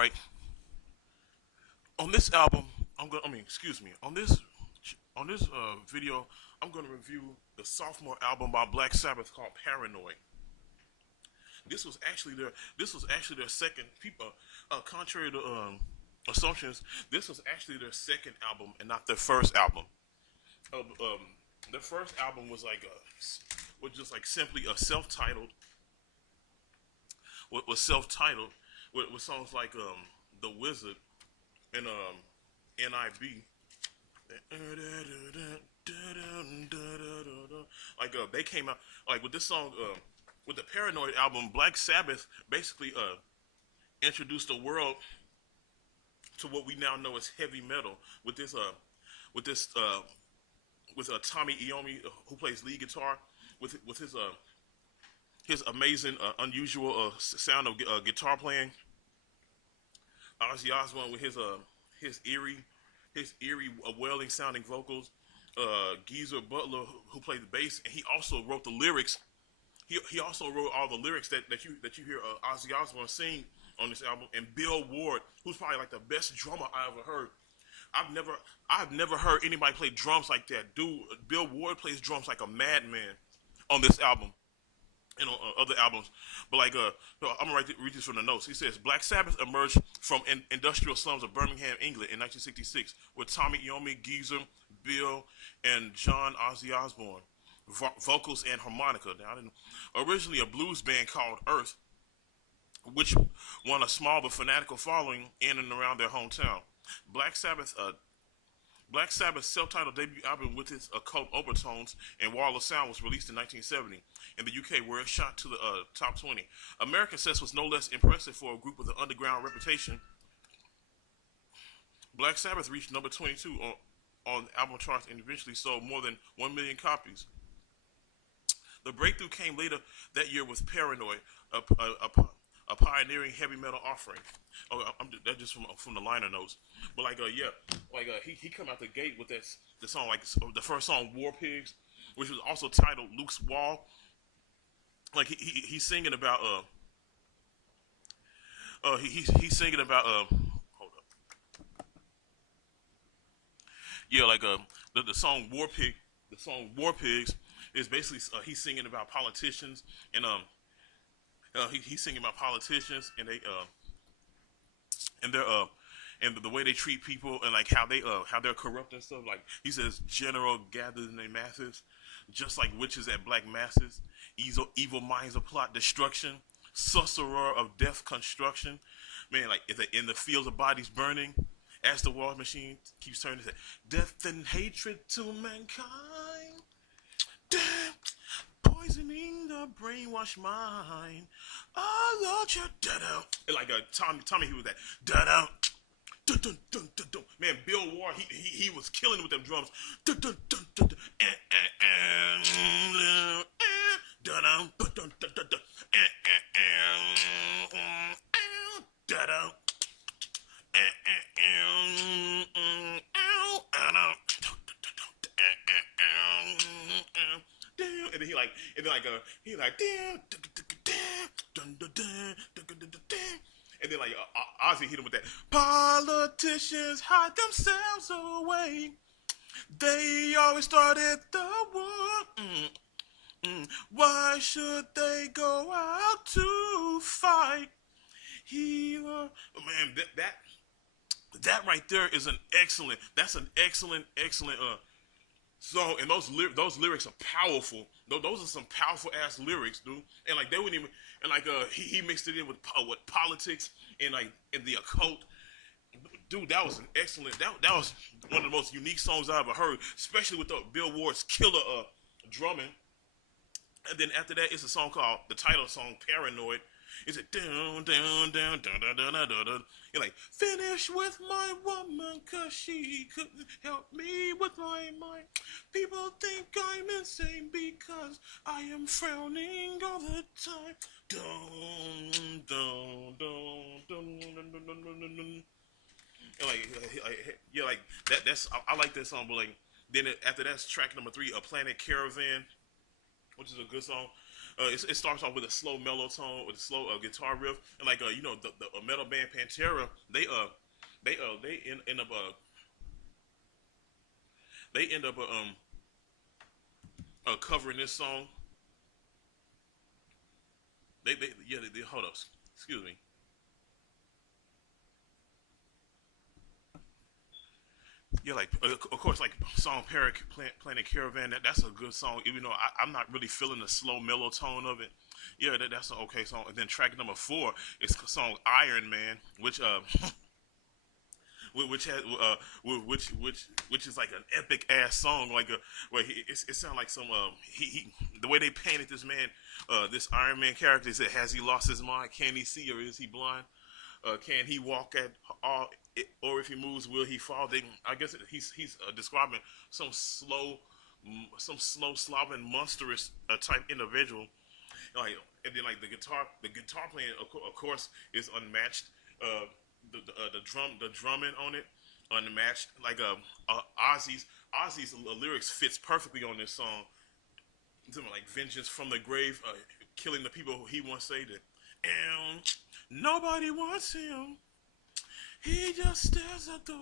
right. On this album, excuse me. On this video, I'm gonna review the sophomore album by Black Sabbath called Paranoid. This was actually their second. Contrary to assumptions, this was actually their second album and not their first album. Their first album was just like simply a self-titled, was self-titled with songs like The Wizard and NIB. They came out like with this song with the Paranoid album. Black Sabbath basically introduced the world to what we now know as heavy metal with this with Tommy Iommi, who plays lead guitar, with his amazing unusual sound of guitar playing. Ozzy Osbourne with his eerie wailing sounding vocals. Geezer Butler, who played the bass, and he also wrote the lyrics. He also wrote all the lyrics that you hear Ozzy Osbourne sing on this album. And Bill Ward, who's probably like the best drummer I ever heard. I've never heard anybody play drums like that. Dude, Bill Ward plays drums like a madman on this album and on other albums. But I'm gonna read this from the notes. He says Black Sabbath emerged from industrial slums of Birmingham, England, in 1966, with Tommy Iommi, Geezer, Bill, and John Ozzy Osbourne, vocals and harmonica. Originally a blues band called Earth, which won a small but fanatical following in and around their hometown. Black Sabbath Black Sabbath's self-titled debut album with its occult overtones and wall of sound was released in 1970 in the UK, where it shot to the top 20. American success was no less impressive for a group with an underground reputation. Black Sabbath reached number 22 on album charts and eventually sold more than 1 million copies. The breakthrough came later that year with Paranoid, a pioneering heavy metal offering. That's just from the liner notes. But he come out the gate with the song, like the first song, War Pigs, which was also titled Luke's Wall. Like he's singing about he's singing about hold up. Yeah, the song War Pigs is basically he's singing about politicians and he's singing about politicians and and the way they treat people and like how they're corrupt and stuff. Like he says, general gathered in their masses, just like witches at black masses. Evil minds of plot destruction, sorcerer of death construction. Man, like in the fields of bodies burning, as the war machine keeps turning, death and hatred to mankind. Damn. Poisoning the brainwashed mind. Oh Lord, you're dead out. And Tommy, he was that dead out. Dun, dun, dun, dun, dun. Man, Bill Ward, he was killing it with them drums. Dun, dun, dun, dun, dun. Dun, dun, dun, dun, dun, dun. Dead out. And then and then Ozzy hit him with that. Politicians hide themselves away. They always started the war. Why should they go out to fight? Man, that right there is an excellent. That's an excellent song, and those lyrics are powerful. Those are some powerful ass lyrics, dude. And they wouldn't even. And he mixed it in with politics and in the occult. Dude, that was an excellent. That was one of the most unique songs I ever heard, especially with the Bill Ward's killer drumming. And then after that, it's a song called the title song, Paranoid. It's a down, down, down, down, down, down, down, down. You're like, finish with my woman, cause she couldn't help me with my mind. People think I'm insane because I am frowning all the time. Dun, dun, dun, dun, dun, dun, dun, dun, dun. And that's I like that song, but then after that's track number 3, A Planet Caravan, which is a good song. It starts off with a slow mellow tone with a slow guitar riff, and like the metal band Pantera, they end up covering this song. They hold up, excuse me. Yeah, like of course, like song Planet Caravan. That's a good song, even though I'm not really feeling the slow mellow tone of it. Yeah, that's an okay song. And then track number four is the song Iron Man, which has which is like an epic ass song. Like where it sounds like some he the way they painted this man, this Iron Man character. Is it has he lost his mind? Can he see or is he blind? Can he walk at all, or if he moves, will he fall? I guess he's describing some slow, some slow, slobbering, monstrous type individual. Like, and then like the guitar playing, of course, is unmatched. The drumming on it, unmatched. Like Ozzy's lyrics fits perfectly on this song. Something like vengeance from the grave, killing the people who he once saved. And nobody wants him. He just stares at the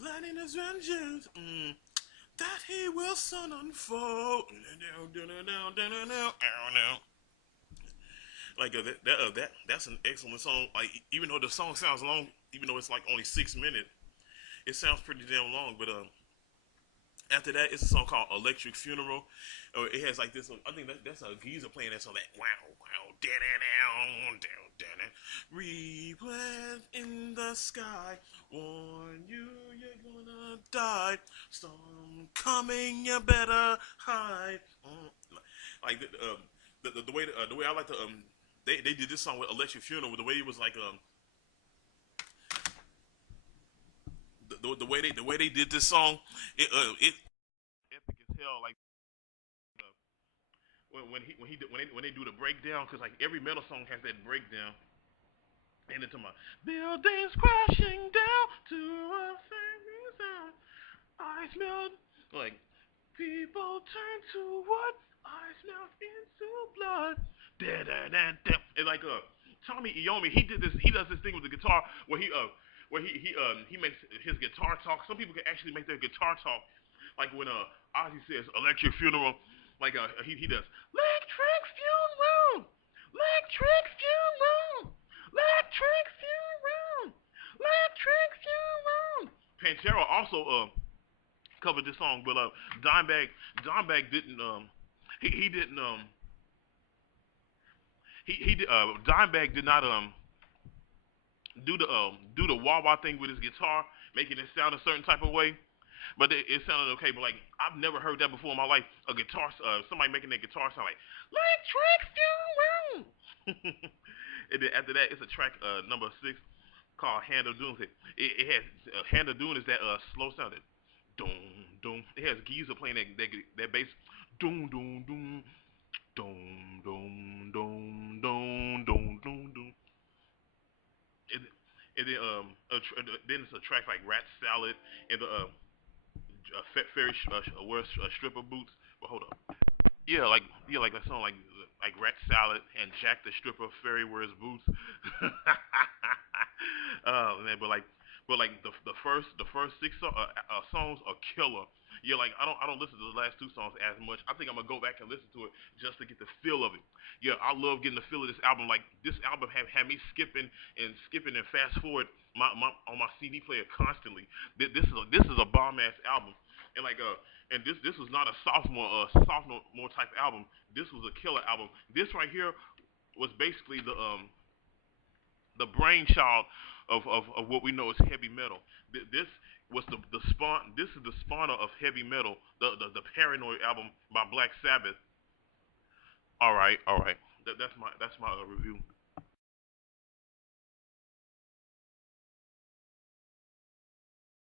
planning his vengeance that he will soon unfold. Like that's an excellent song. Like even though the song sounds long, even though it's like only 6 minutes, it sounds pretty damn long. But after that, it's a song called Electric Funeral. It has like this. I think that's a geezer playing that song. That wow, wow, down, down, down. Replant in the sky. Warn you, you're gonna die. Storm coming, you better hide. Like the way I like to they did this song with Electric Funeral. The way it was like the way they did this song, it epic as hell. Like when they do the breakdown, because like every metal song has that breakdown. And it's my buildings crashing down to a fairy sound. Ice melt like people turn to what? Ice melt into blood. Da da da da. And like Tommy Iommi, he did this. He does this thing with the guitar where he makes his guitar talk. Some people can actually make their guitar talk, like when Ozzy says "Electric Funeral," like he does "Electric Funeral, Electric Funeral, Electric Funeral, Electric Funeral." Pantera also covered this song, but Dimebag didn't he didn't he did, Dimebag did not do the wah wah thing with his guitar, making it sound a certain type of way. But it sounded okay. But like I've never heard that before in my life. A guitar, somebody making their guitar sound like electric funeral. And then after that, it's a track number six called Hand of Doom. It has Hand of Doom is that slow sounded doom doom. It has Geezer playing that bass doom doom doom doom doom doom doom doom doom doom. And, and then then it's a track like Rat Salad and the fairy wears stripper boots. But hold up. Yeah, like that song, like Rat Salad and Jack the Stripper, Fairy wears boots. Oh man, but like the first six songs are killer. Yeah, like I don't listen to the last two songs as much. I think I'm gonna go back and listen to it just to get the feel of it. Yeah, I love getting the feel of this album. Like this album had me skipping and fast forward my on my CD player constantly. This is a bomb ass album, and like and this was not a sophomore type album. This was a killer album. This right here was basically the brainchild of what we know as heavy metal. This was the spawn. This is the spawner of heavy metal. The Paranoid album by Black Sabbath. All right. That's my review.